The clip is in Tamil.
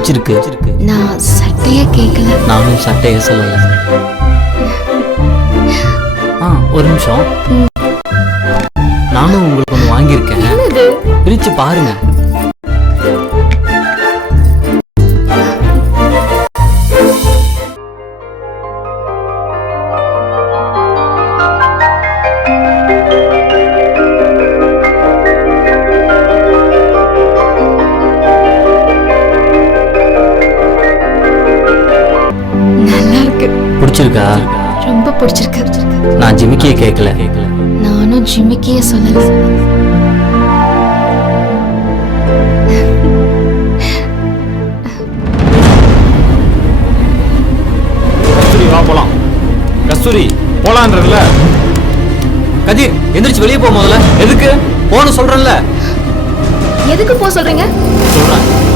பிடிச்சிருக்கு. நான் சட்டையே கேட்கல. நானும் சட்டையை சொல்லல. ஒரு நிமிஷம். நானும் உங்களுக்கு ஒன்று வாங்கியிருக்கேன். பிரிச்சு பாருங்க. பிடிச்சிருக்கா? ரொம்ப பிடிச்சிருக்கு. நான் ஜிமிக்கியே கேட்கல. நானும் ஜிமிக்கியே சொல்லல. கஸ்தூரி வா போலாம். கஸ்தூரி போலான்றல. கதிர் எந்திரிச்சு வெளியே போ முதல்ல. எதுக்கு போன்னு சொல்றேன்ல. எதுக்கு போ சொல்றீங்க? சொல்றேன்.